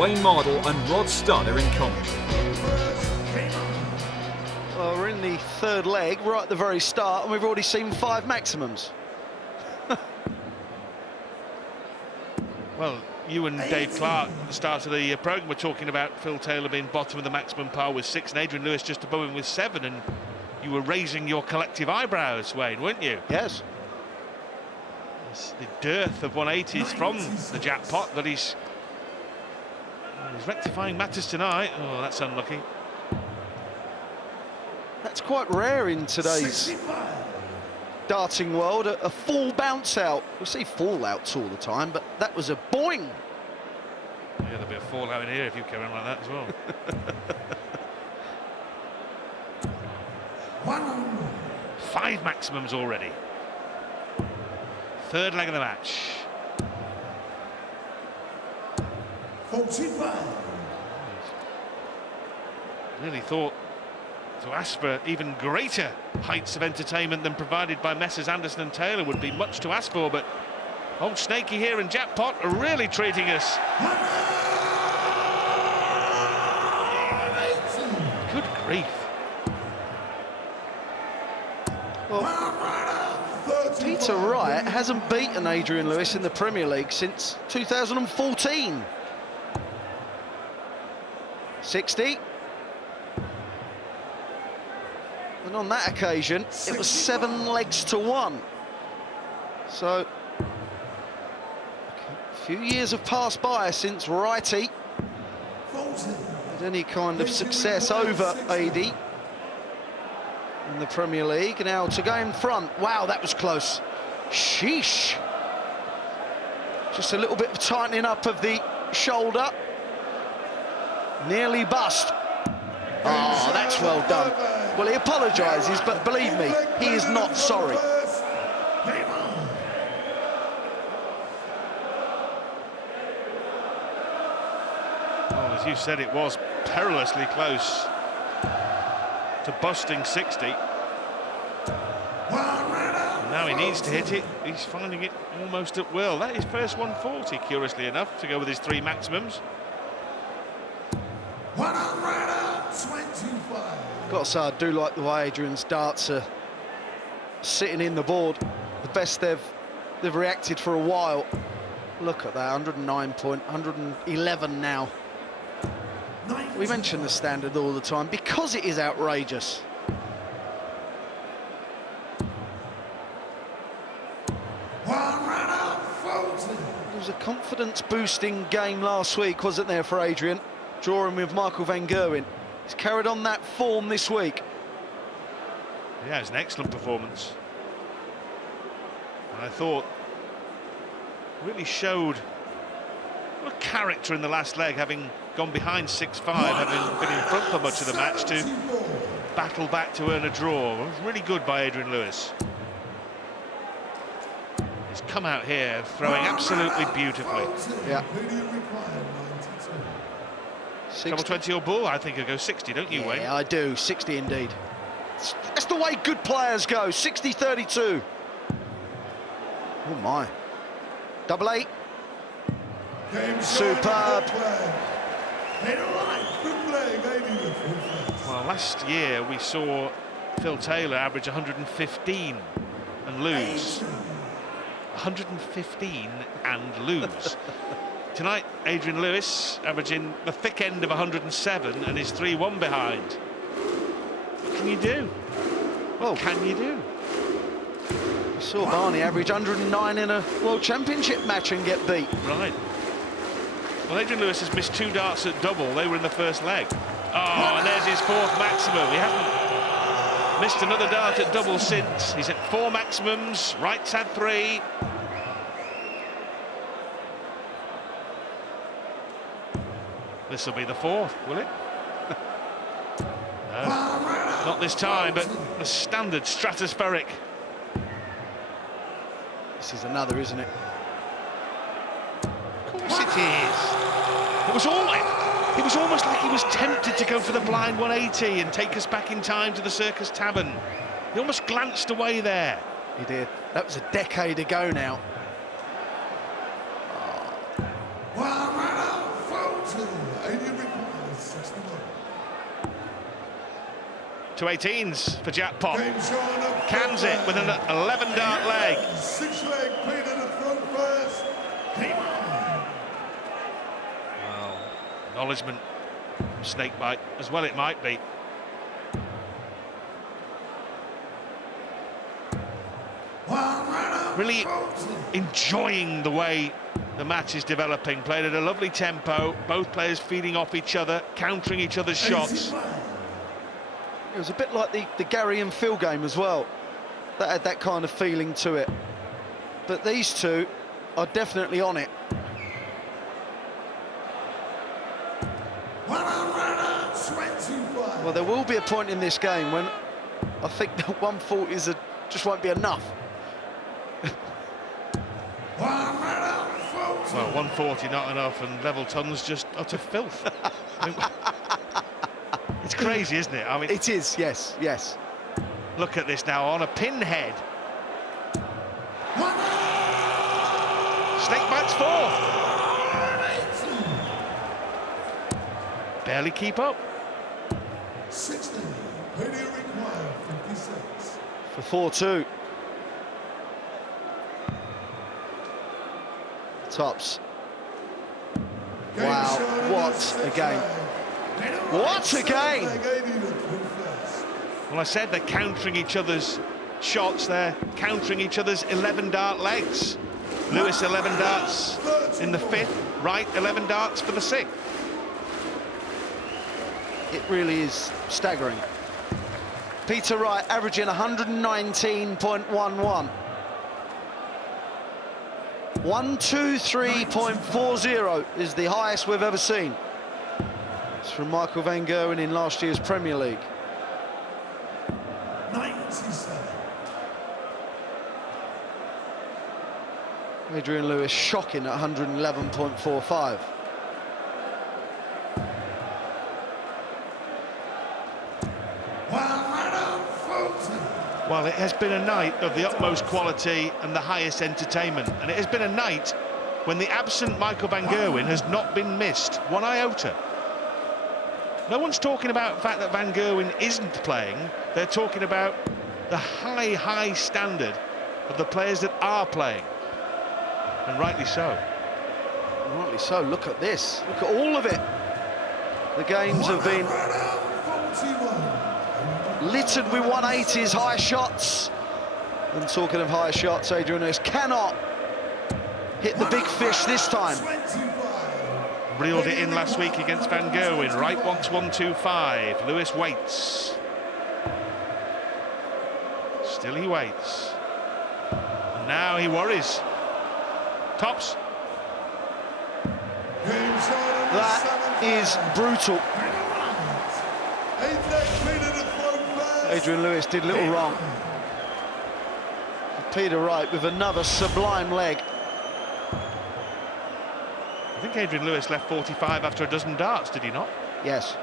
Wayne Mardle and Rod Studd are in commentary. Well, we're in the third leg, right at the very start, and we've already seen 5 maximums. Well, you and Dave Clark at the start of the programme were talking about Phil Taylor being bottom of the maximum par with 6 and Adrian Lewis just above him with 7, and you were raising your collective eyebrows, Wayne, weren't you? Yes. It's the dearth of 180s from the jackpot, but he's rectifying matters tonight. Oh, that's unlucky. That's quite rare in today's darting world, a full bounce out. We see fallouts all the time, but that was a boing. Yeah, there'll be a fallout in here if you carry on like that as well. 5 maximums already. Third leg of the match. 45. Really thought to ask for even greater heights of entertainment than provided by Messrs Anderson and Taylor would be much to ask for, but old Snakey here and Jackpot are really treating us. Good grief. Well, Peter Wright hasn't beaten Adrian Lewis in the Premier League since 2014. 60. And on that occasion, it was 7 legs to 1. So, a few years have passed by since Wrighty had any kind of success over AD in the Premier League. Now to go in front. Wow, that was close. Sheesh. Just a little bit of tightening up of the shoulder. Nearly bust. Oh, that's well done. Well, he apologises, but believe me, he is not sorry. Well, as you said, it was perilously close to busting 60. And now he needs to hit it. He's finding it almost at will. That is first 140, curiously enough, to go with his 3 maximums. 125. Got to say, I do like the way Adrian's darts are sitting in the board. The best they've reacted for a while. Look at that, 109 point, 111 now. We mention the standard all the time because it is outrageous. It was a confidence-boosting game last week, wasn't there, for Adrian? Drawing with Michael van Gerwen. He's carried on that form this week. Yeah, it's an excellent performance. And I thought really showed a character in the last leg, having gone behind 6-5, having been in front for much of the match, to battle back to earn a draw. It was really good by Adrian Lewis. He's come out here throwing absolutely beautifully. Yeah. Double 20 or bull, I think he'll go 60, don't you, Wayne? Yeah, I do. 60 indeed. That's the way good players go. 60-32. Oh my. Double 8. Superb. Well, last year we saw Phil Taylor average 115 and lose. 115 and lose. Tonight, Adrian Lewis averaging the thick end of 107 and is 3-1 behind. What can you do? What can you do? We saw Barney average 109 in a World Championship match and get beat. Right. Well, Adrian Lewis has missed 2 darts at double. They were in the first leg. Oh, and there's his 4th maximum. He hasn't missed another dart at double since. He's at 4 maximums. Wright's had 3. This will be the 4th, will it? No, not this time, but the standard stratospheric. This is another, isn't it? Of course it is. It was almost like he was tempted to go for the blind 180 and take us back in time to the Circus Tavern. He almost glanced away there. He did. That was a decade ago now. To 18s for jackpot. Cans it with an 11-dart leg. 6-leg Peter to front first. Wow. Acknowledgement. Snakebite, as well it might be. Really enjoying the way the match is developing. Played at a lovely tempo. Both players feeding off each other, countering each other's shots. It was a bit like the Gary and Phil game as well. That had that kind of feeling to it. But these two are definitely on it. Well, there will be a point in this game when I think the 140s just won't be enough. Well, 140 not enough, and level tons just utter filth. I mean, it's crazy, isn't it? I mean, It is, yes, yes. look at this now on a pinhead. Snakebites fourth. Barely keep up. 60. Peter required 56. For 4-2. Tops. Wow, what a game. What a game! Well, I said they're countering each other's shots. They're countering each other's 11-dart legs. Lewis 11 darts in the 5th. Wright 11 darts for the 6th. It really is staggering. Peter Wright averaging 119.11. 123.40 is the highest we've ever seen. It's from Michael van Gerwen in last year's Premier League. 97. Adrian Lewis shocking at 111.45. Well, it has been a night of the utmost quality and the highest entertainment. And it has been a night when the absent Michael van Gerwen has not been missed one iota. No one's talking about the fact that van Gerwen isn't playing. They're talking about the high, high standard of the players that are playing. And rightly so. Rightly so, look at this. Look at all of it. The games have been littered with 180s, high shots. And talking of high shots, Adrian Lewis cannot hit the big fish this time. Reeled it in last week against van Gerwen. Wright wants 125. Lewis waits. Still he waits. And now he worries. Tops. That is brutal. Adrian Lewis did little wrong. Peter Wright with another sublime leg. I think Adrian Lewis left 45 after a dozen darts, did he not? Yes.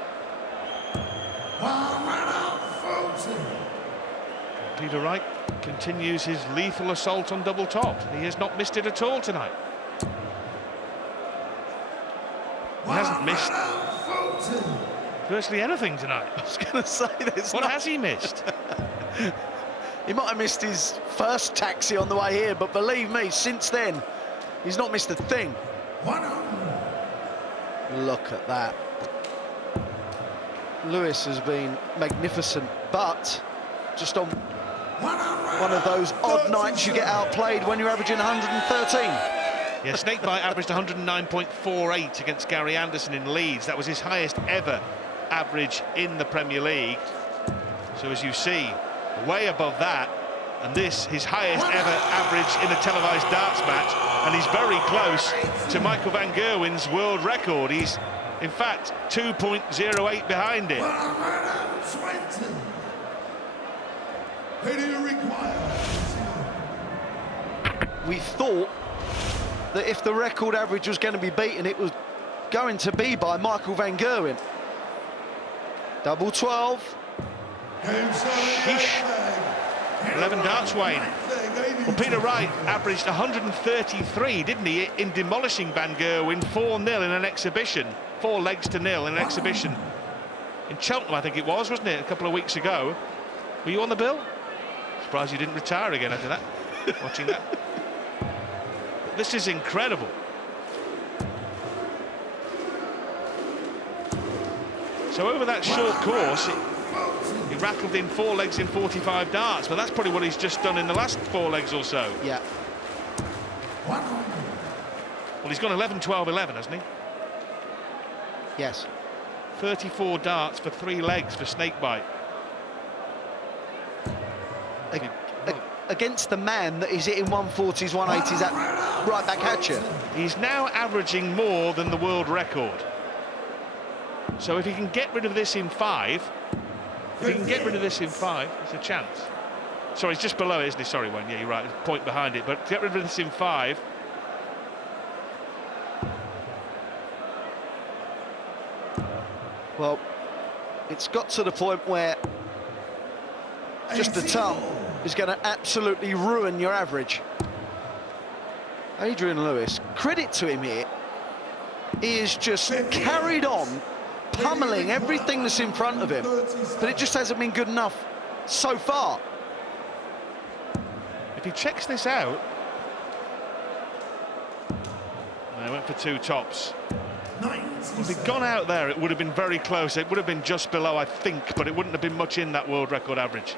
Peter Wright continues his lethal assault on double top. He has not missed it at all tonight. He hasn't missed virtually anything tonight. I was going to say there's What has he missed? He might have missed his first taxi on the way here, but believe me, since then, he's not missed a thing. Look at that. Lewis has been magnificent, but just on one of those odd nights you get outplayed when you're averaging 113. Yeah, Snakebite averaged 109.48 against Gary Anderson in Leeds. That was his highest ever average in the Premier League. So as you see, way above that, and this his highest ever average in a televised darts match, and he's very close to Michael van Gerwen's world record. He's in fact 2.08 behind it. We thought that if the record average was going to be beaten, it was going to be by Michael van Gerwen. Double 12. Sheesh. 11 darts, Wayne. Well, Peter Wright averaged 133, didn't he, in demolishing van Gerwen 4-0 in an exhibition. 4 legs to nil in an exhibition in Cheltenham, I think it was, wasn't it, a couple of weeks ago. Were you on the bill? Surprised you didn't retire again after that, watching that. This is incredible. So over that short course, he rattled in 4 legs in 45 darts, but that's probably what he's just done in the last 4 legs or so. Yeah. Well, he's gone 11, 12, 11, hasn't he? Yes. 34 darts for 3 legs for snakebite. Against the man that is hitting 140s, 180s at right back at you. He's now averaging more than the world record. So if he can get rid of this in 5, there's a chance. Sorry, he's just below it, isn't he? Sorry, Wayne, yeah, you're right, there's a point behind it. But get rid of this in 5. Well, it's got to the point where just a ton is going to absolutely ruin your average. Adrian Lewis, credit to him here, he is just carried on, pummeling everything that's in front of him, but it just hasn't been good enough so far. If he checks this out, they went for 2 tops. If he'd gone out there, it would have been very close. It would have been just below, I think, but it wouldn't have been much in that world record average.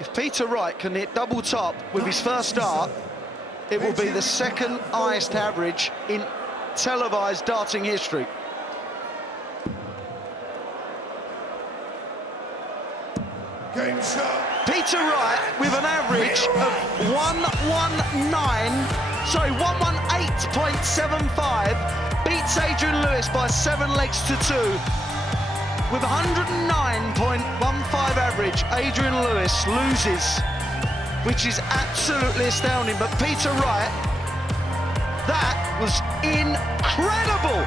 If Peter Wright can hit double top with his first dart, it will be the second highest average in televised darting history. Game shot. Peter Wright with an average of 118.75 beats Adrian Lewis by 7 legs to 2. With 109.15 average, Adrian Lewis loses, which is absolutely astounding. But Peter Wright, that was incredible.